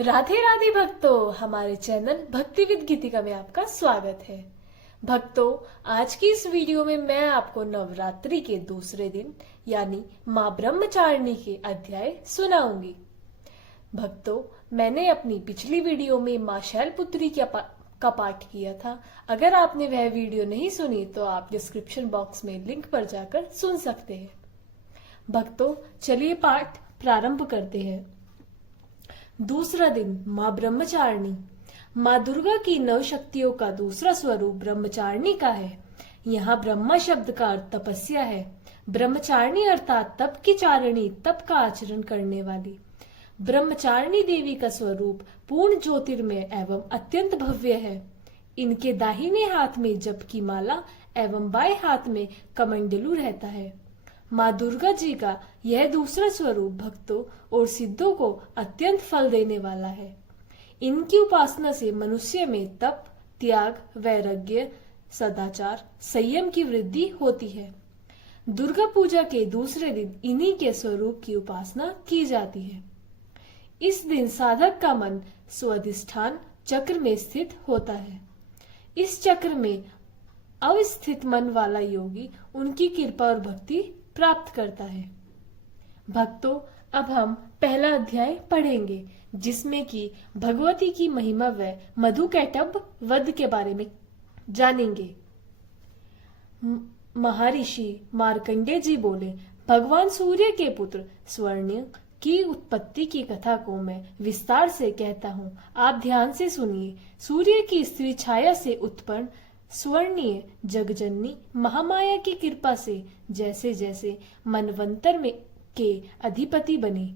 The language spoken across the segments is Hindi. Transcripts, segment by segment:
राधे राधे भक्तों, हमारे चैनल भक्ति विद गीतिका में आपका स्वागत है। भक्तों, आज की इस वीडियो में मैं आपको नवरात्रि के दूसरे दिन यानी माँ ब्रह्मचारिणी के अध्याय सुनाऊंगी। भक्तों, मैंने अपनी पिछली वीडियो में माँ शैलपुत्री का पाठ किया था। अगर आपने वह वीडियो नहीं सुनी तो आप डिस्क्रिप्शन बॉक्स में लिंक पर जाकर सुन सकते हैं। भक्तों, चलिए पाठ प्रारंभ करते हैं। दूसरा दिन माँ ब्रह्मचारिणी। माँ दुर्गा की नव शक्तियों का दूसरा स्वरूप ब्रह्मचारिणी का है। यहाँ ब्रह्मा शब्द का अर्थ तपस्या है। ब्रह्मचारिणी अर्थात तप की चारिणी, तप का आचरण करने वाली। ब्रह्मचारिणी देवी का स्वरूप पूर्ण ज्योतिर्मय एवं अत्यंत भव्य है। इनके दाहिने हाथ में जप की माला एवं बाएं हाथ में कमंडलू रहता है। माँ दुर्गा जी का यह दूसरा स्वरूप भक्तों और सिद्धों को अत्यंत फल देने वाला है। इनकी उपासना से मनुष्य में तप, त्याग, वैराग्य, सदाचार, संयम की वृद्धि होती है। दुर्गा पूजा के दूसरे दिन इन्हीं के स्वरूप की उपासना की जाती है। इस दिन साधक का मन स्वाधिष्ठान चक्र में स्थित होता है। इस चक्र में अवस्थित मन वाला योगी उनकी कृपा और भक्ति प्राप्त करता है। भक्तों, अब हम पहला अध्याय पढ़ेंगे, जिसमें कि भगवती की महिमा व मधुकैटभ वध के बारे में जानेंगे। महर्षि मार्कंडेय जी बोले, भगवान सूर्य के पुत्र स्वर्ण की उत्पत्ति की कथा को मैं विस्तार से कहता हूँ, आप ध्यान से सुनिए। सूर्य की स्त्री छाया से उत्पन्न स्वर्णीय जगजननी महामाया की कृपा से जैसे जैसे मनवंतर में के अधिपति बने,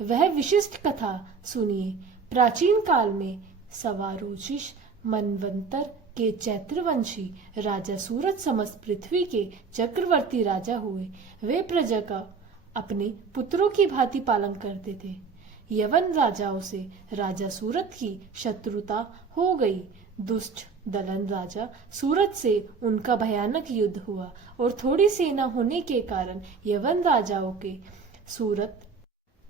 वह विशिष्ट कथा सुनिए। प्राचीन काल में सवारोचिष मनवंतर के चैत्रवंशी राजा सूरत समस्त पृथ्वी के चक्रवर्ती राजा हुए। वे प्रजा का अपने पुत्रों की भांति पालन करते थे। यवन राजाओं से राजा सूरत की शत्रुता हो गई। दुष्ट दलन राजा सूरत से उनका भयानक युद्ध हुआ और थोड़ी सेना होने के कारण यवन राजाओं के सूरत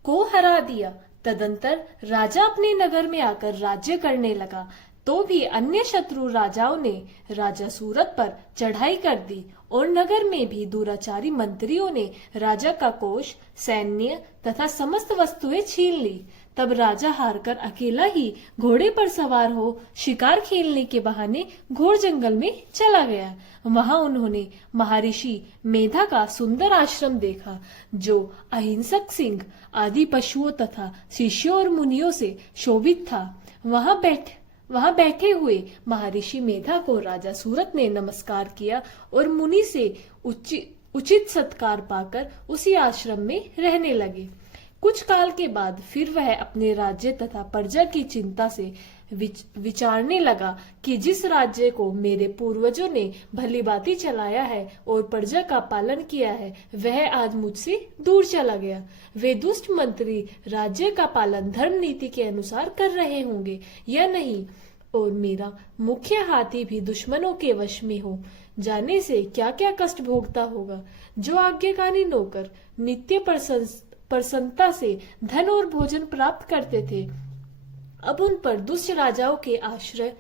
को हरा दिया। तदंतर राजा अपने नगर में आकर राज्य करने लगा, तो भी अन्य शत्रु राजाओं ने राजा सूरत पर चढ़ाई कर दी और नगर में भी दुराचारी मंत्रियों ने राजा का कोष, सैन्य तथा समस्त वस्तुएं छीन ली। तब राजा हारकर अकेला ही घोड़े पर सवार हो शिकार खेलने के बहाने घोर जंगल में चला गया। वहां उन्होंने महर्षि मेधा का सुंदर आश्रम देखा, जो अहिंसक सिंह आदि पशुओं तथा शिष्यों और मुनियों से शोभित था। वहां बैठे हुए महर्षि मेधा को राजा सूरत ने नमस्कार किया और मुनि से उचित सत्कार पाकर उसी आश्रम में रहने लगे। कुछ काल के बाद फिर वह अपने राज्य तथा प्रजा की चिंता से विचारने लगा कि जिस राज्य को मेरे पूर्वजों ने भली भांति चलाया है और प्रजा का पालन किया है, वह आज मुझसे दूर चला गया। वे दुष्ट मंत्री राज्य का पालन धर्म नीति के अनुसार कर रहे होंगे या नहीं, और मेरा मुख्य हाथी भी दुश्मनों के वश में हो जाने से क्या क्या कष्ट भोगता होगा। जो आज्ञाकारी नौकर नित्य प्रसन्नता से धन और भोजन प्राप्त करते थे, अब उन पर दुष्ट राजाओं के आश्रय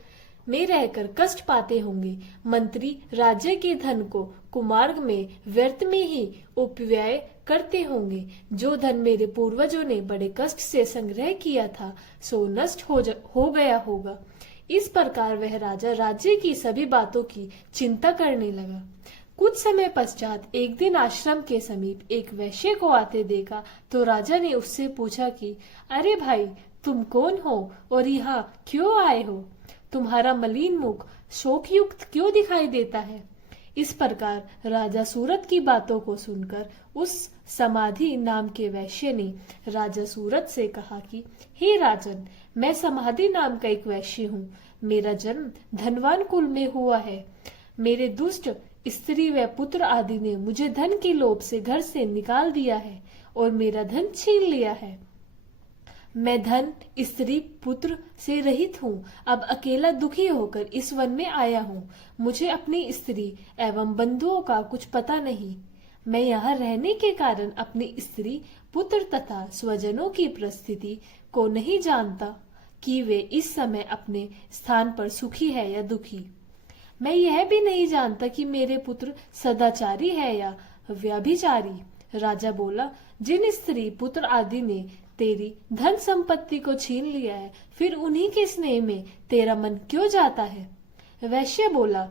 में रहकर कष्ट पाते होंगे। मंत्री राज्य के धन को कुमार्ग में व्यर्थ में ही उपव्यय करते होंगे। जो धन मेरे पूर्वजों ने बड़े कष्ट से संग्रह किया था, सो नष्ट हो गया होगा। इस प्रकार वह राजा राज्य की सभी बातों की चिंता करने लगा। कुछ समय पश्चात एक दिन आश्रम के समीप एक वैश्य को आते देखा तो राजा ने उससे पूछा कि अरे भाई, तुम कौन हो और यहाँ क्यों आए हो? तुम्हारा मलिन मुख शोकयुक्त क्यों दिखाई देता है? इस प्रकार राजा सूरत की बातों को सुनकर उस समाधि नाम के वैश्य ने राजा सूरत से कहा कि हे राजन, मैं समाधि नाम का एक वैश्य हूँ। मेरा जन्म धनवान कुल में हुआ है। मेरे दुष्ट स्त्री व पुत्र आदि ने मुझे धन के लोभ से घर से निकाल दिया है और मेरा धन छीन लिया है। मैं धन, स्त्री, पुत्र से रहित हूँ। अब अकेला दुखी होकर इस वन में आया हूँ। मुझे अपनी स्त्री एवं बंधुओं का कुछ पता नहीं। मैं यहाँ रहने के कारण अपनी स्त्री, पुत्र तथा स्वजनों की परिस्थिति को नहीं जानता। कि वे इस समय अपने स्थान पर सुखी है या दुखी। मैं यह भी नहीं जानता कि मेरे पुत्र सदाचारी है या व्यभिचारी। राजा बोला, जिन स्त्री पुत्र आदि ने तेरी धन संपत्ति को छीन लिया है, फिर उन्हीं के स्नेह में तेरा मन क्यों जाता है? वैश्य बोला,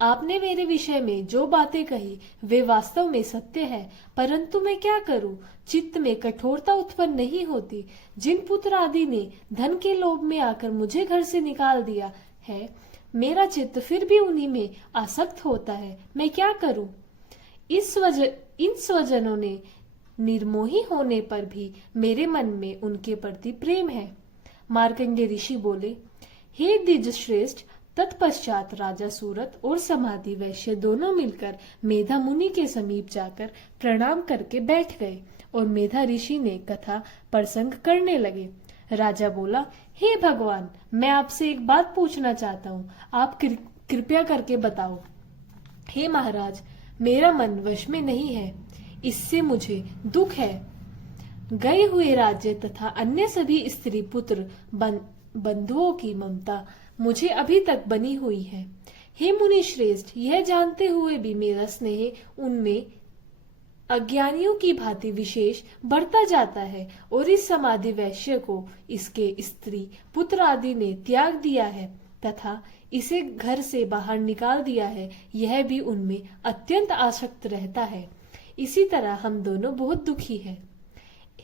आपने मेरे विषय में जो बातें कही वे वास्तव में सत्य है, परंतु मैं क्या करूं? चित्त में कठोरता उत्पन्न नहीं होती। जिन पुत्र आदि ने धन के लोभ में आकर मुझे घर से निकाल दिया है, मेरा चित्त फिर भी उन्हीं में आसक्त होता है। मैं क्या करूं? इन स्वजनों ने निर्मोही होने पर भी मेरे मन में उनके प्रति प्रेम है। मार्कंडेय ऋषि बोले, हे द्विज श्रेष्ठ, तत्पश्चात राजा सूरत और समाधि वैश्य दोनों मिलकर मेधा मुनि के समीप जाकर प्रणाम करके बैठ गए और मेधा ऋषि ने कथा प्रसंग करने लगे। राजा बोला, हे भगवान, मैं आपसे एक बात पूछना चाहता हूँ, आप कृपया करके बताओ। हे महाराज, मेरा मन वश में नहीं है, इससे मुझे दुख है। गए हुए राज्य तथा अन्य सभी स्त्री पुत्र बंधुओं की ममता मुझे अभी तक बनी हुई है। हे मुनि श्रेष्ठ, यह जानते हुए भी मेरा स्नेह उनमें अज्ञानियों की भांति विशेष बढ़ता जाता है और इस समाधि वैश्य को इसके स्त्री पुत्र आदि ने त्याग दिया है तथा इसे घर से बाहर निकाल दिया है, यह भी उनमें अत्यंत आसक्त रहता है। इसी तरह हम दोनों बहुत दुखी हैं।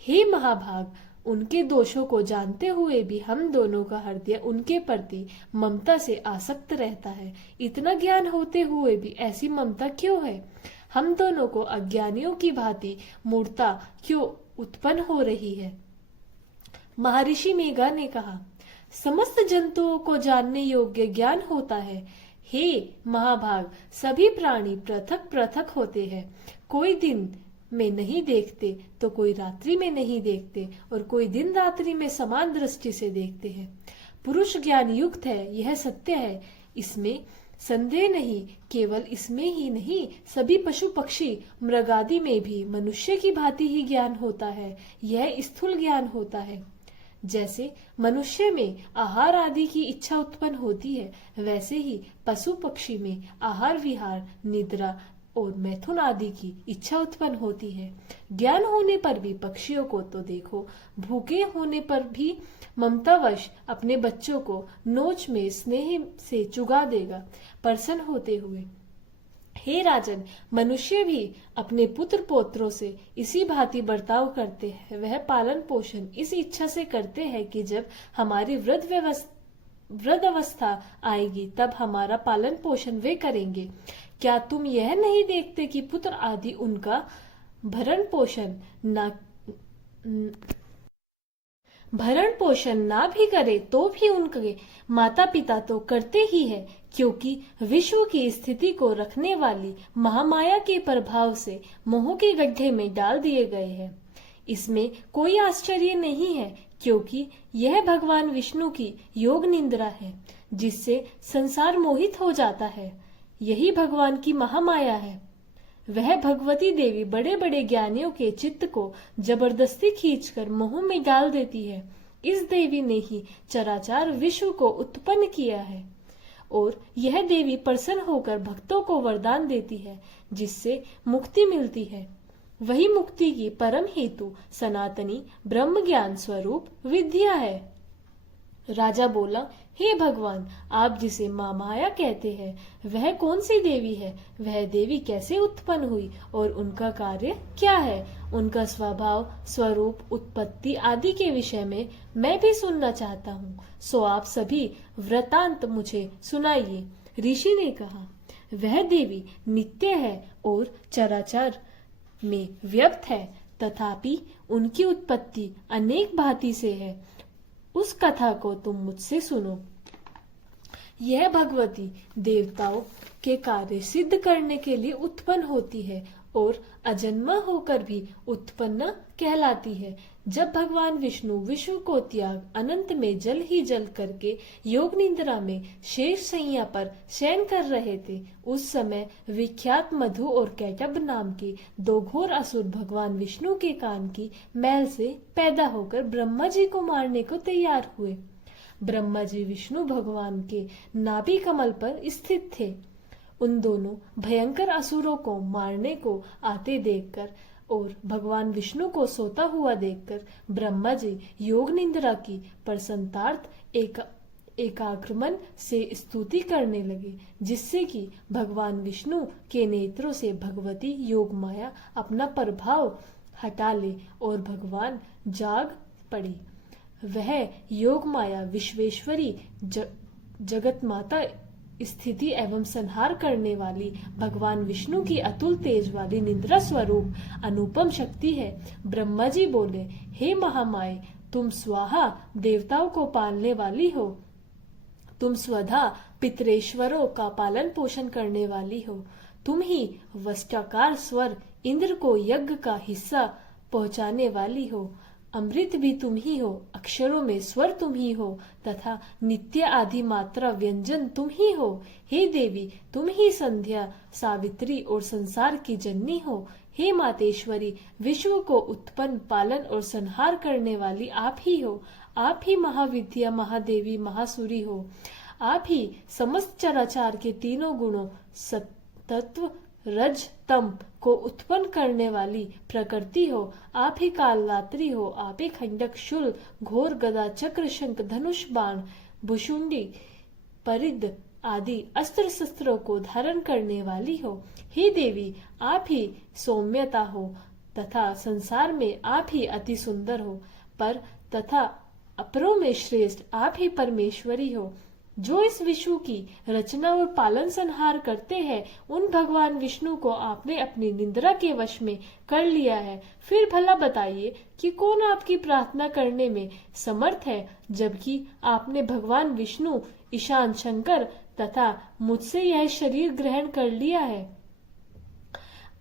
हे महाभाग, उनके दोषों को जानते हुए भी हम दोनों का हृदय उनके प्रति ममता से आसक्त रहता है। इतना ज्ञान होते हुए भी ऐसी ममता क्यों है? हम दोनों को अज्ञानियों की भांति मूर्खता क्यों उत्पन्न हो रही है? महर्षि मेघा ने कहा, समस्त जंतुओं को जानने योग्य ज्ञान होता है। हे महाभाग, सभी प्राणी पृथक पृथक होते हैं। कोई दिन में नहीं देखते तो कोई रात्रि में नहीं देखते और कोई दिन रात्रि में समान दृष्टि से देखते हैं। पुरुष ज्ञान युक्त है, यह सत्य है, इसमें संदेह नहीं। केवल इसमें ही नहीं, सभी पशु पक्षी मृगादि में भी मनुष्य की भांति ही ज्ञान होता है। यह स्थूल ज्ञान होता है। जैसे मनुष्य में आहार आदि की इच्छा उत्पन्न होती है, वैसे ही पशु पक्षी में आहार विहार निद्रा और मैथुन आदि की इच्छा उत्पन्न होती है। ज्ञान होने पर भी पक्षियों को तो देखो, भूखे होने पर भी ममतावश अपने बच्चों को नोच में स्नेह से चुगा देगा प्रसन्न होते हुए। हे राजन, मनुष्य भी अपने पुत्र पौत्रों से इसी भांति बर्ताव करते हैं। वह पालन पोषण इस इच्छा से करते हैं कि जब हमारी वृद्ध अवस्था आएगी तब हमारा पालन पोषण वे करेंगे। क्या तुम यह नहीं देखते कि पुत्र आदि उनका भरण पोषण ना भी करे तो भी उनके माता पिता तो करते ही है, क्योंकि विश्व की स्थिति को रखने वाली महामाया के प्रभाव से मोह के गड्ढे में डाल दिए गए हैं। इसमें कोई आश्चर्य नहीं है, क्योंकि यह भगवान विष्णु की योग निंद्रा है, जिससे संसार मोहित हो जाता है। यही भगवान की महामाया है। वह भगवती देवी बड़े बड़े ज्ञानियों के चित्त को जबरदस्ती खींचकर मोह में डाल देती है। इस देवी ने ही चराचर विश्व को उत्पन्न किया है और यह देवी प्रसन्न होकर भक्तों को वरदान देती है, जिससे मुक्ति मिलती है। वही मुक्ति की परम हेतु सनातनी ब्रह्म ज्ञान स्वरूप विद्या है। राजा बोला, हे भगवान, आप जिसे माँ माया कहते हैं, वह कौन सी देवी है? वह देवी कैसे उत्पन्न हुई और उनका कार्य क्या है? उनका स्वभाव, स्वरूप, उत्पत्ति आदि के विषय में मैं भी सुनना चाहता हूँ। सो आप सभी वृतांत मुझे सुनाइए। ऋषि ने कहा, वह देवी नित्य है और चराचर में व्यक्त है, तथापि उनकी उत्पत्ति अनेक भांति से है। उस कथा को तुम मुझसे सुनो। यह भगवती देवताओं के कार्य सिद्ध करने के लिए उत्पन्न होती है और अजन्मा होकर भी उत्पन्न कहलाती है। जब भगवान विष्णु विश्व को त्याग अनंत में जल ही जल करके योग निद्रा में शेष शैया पर शयन कर रहे थे, उस समय विख्यात मधु और कैटभ नाम के दो घोर असुर भगवान विष्णु के कान की मैल से पैदा होकर ब्रह्मा जी को मारने को तैयार हुए। ब्रह्मा जी विष्णु भगवान के नाभि कमल पर स्थित थे। उन दोनों भयंकर असुरों को मारने को आते देखकर और भगवान विष्णु को सोता हुआ देखकर ब्रह्मा जी योग निंद्रा की प्रसन्नार्थ एकाग्रमन से स्तुति करने लगे, जिससे कि भगवान विष्णु के नेत्रों से भगवती योग माया अपना प्रभाव हटा ले और भगवान जाग पड़ी। वह योग माया विश्वेश्वरी जगत माता स्थिति एवं संहार करने वाली भगवान विष्णु की अतुल तेज वाली निद्रा स्वरूप अनुपम शक्ति है। ब्रह्मा जी बोले, हे महामाये, तुम स्वाहा देवताओं को पालने वाली हो, तुम स्वधा पितरेश्वरों का पालन पोषण करने वाली हो, तुम ही वष्टाकार स्वर इंद्र को यज्ञ का हिस्सा पहुंचाने वाली हो, अमृत भी तुम ही हो, अक्षरों में स्वर तुम ही हो तथा नित्य आदि मात्रा व्यंजन तुम ही हो। हे देवी, तुम ही संध्या सावित्री और संसार की जननी हो। हे मातेश्वरी, विश्व को उत्पन्न पालन और संहार करने वाली आप ही हो। आप ही महाविद्या महादेवी महासुरी हो। आप ही समस्त चराचार के तीनों गुणों सत्व रज तम को उत्पन्न करने वाली प्रकृति हो। आप ही कालरात्रि हो। आप ही खंडक शूल घोर गदा चक्र शंख धनुष बाण भुशुंडी परिद आदि अस्त्र शस्त्रों को धारण करने वाली हो। हे देवी, आप ही सौम्यता हो तथा संसार में आप ही अति सुंदर हो, पर तथा अपरों में श्रेष्ठ आप ही परमेश्वरी हो। जो इस विश्व की रचना और पालन संहार करते हैं, उन भगवान विष्णु को आपने अपनी निद्रा के वश में कर लिया है। फिर भला बताइए कि कौन आपकी प्रार्थना करने में समर्थ है, जबकि आपने भगवान विष्णु, ईशान शंकर तथा मुझसे यह शरीर ग्रहण कर लिया है।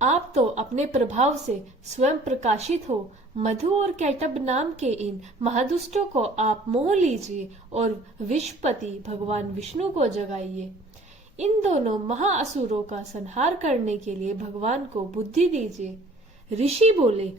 आप तो अपने प्रभाव से स्वयं प्रकाशित हो। मधु और कैटब नाम के इन महादुष्टों को आप मोह लीजिए और विश्वपति भगवान विष्णु को जगाइए। इन दोनों महाअसुरों का संहार करने के लिए भगवान को बुद्धि दीजिए। ऋषि बोले,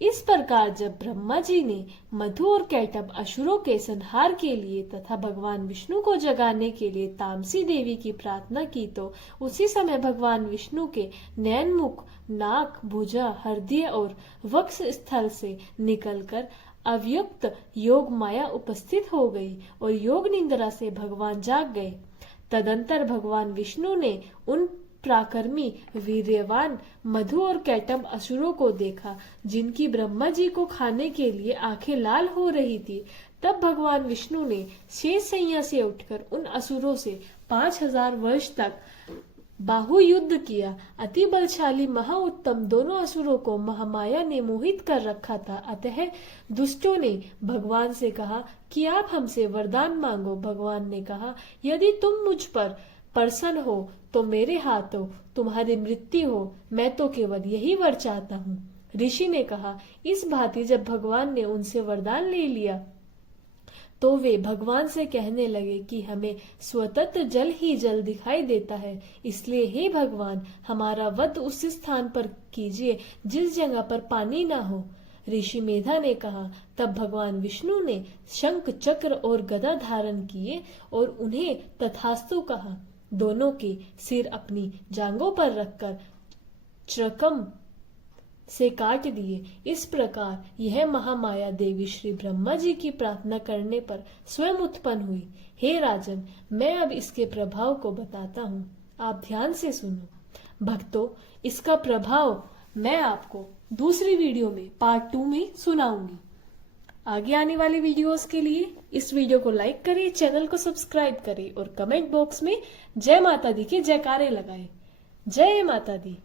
इस प्रकार जब ब्रह्मा जी ने मधु और कैटब असुरों के संहार के लिए तथा भगवान विष्णु को जगाने के लिए तामसी देवी की प्रार्थना की, तो उसी समय भगवान विष्णु के नयन मुख, नाक, भुजा, हृदय और वक्ष स्थल से निकलकर अव्यक्त योग माया उपस्थित हो गई और योग निंद्रा से भगवान जाग गए। तदंतर भगवान विष्णु ने उन पराक्रमी वीर्यवान मधु और कैटब असुरों को देखा, जिनकी ब्रह्मा जी को खाने के लिए आंखें लाल हो रही थी। तब भगवान विष्णु ने शेष सैया से उठकर उन असुरों से 5000 वर्ष तक बाहु युद्ध किया। अति बलशाली महाउत्तम दोनों असुरों को महामाया ने मोहित कर रखा था। अतः दुष्टों ने भगवान से कहा कि आप हमसे वरदान मांगो। भगवान ने कहा, यदि तुम मुझ पर प्रसन्न हो तो मेरे हाथों तुम्हारी मृत्यु हो। मैं तो केवल यही वर चाहता हूँ। ऋषि ने कहा, इस भांति जब भगवान ने उनसे वरदान ले लिया तो वे भगवान से कहने लगे कि हमें स्वतः जल ही जल दिखाई देता है, इसलिए हे भगवान, हमारा वध उस स्थान पर कीजिए जिस जगह पर पानी ना हो। ऋषि मेधा ने कहा, तब भगवान विष्णु ने शंख चक्र और गदा धारण किए और उन्हें तथास्तु कहा। दोनों के सिर अपनी जांघों पर रखकर चक्रम से काट दिए। इस प्रकार यह महामाया देवी श्री ब्रह्मा जी की प्रार्थना करने पर स्वयं उत्पन्न हुई। हे राजन, मैं अब इसके प्रभाव को बताता हूँ, आप ध्यान से सुनो। भक्तों, इसका प्रभाव मैं आपको दूसरी वीडियो में पार्ट 2 में सुनाऊंगी। आगे आने वाली वीडियोस के लिए इस वीडियो को लाइक करें, चैनल को सब्सक्राइब करें और कमेंट बॉक्स में जय माता दी के जयकारे लगाएं। जय माता दी।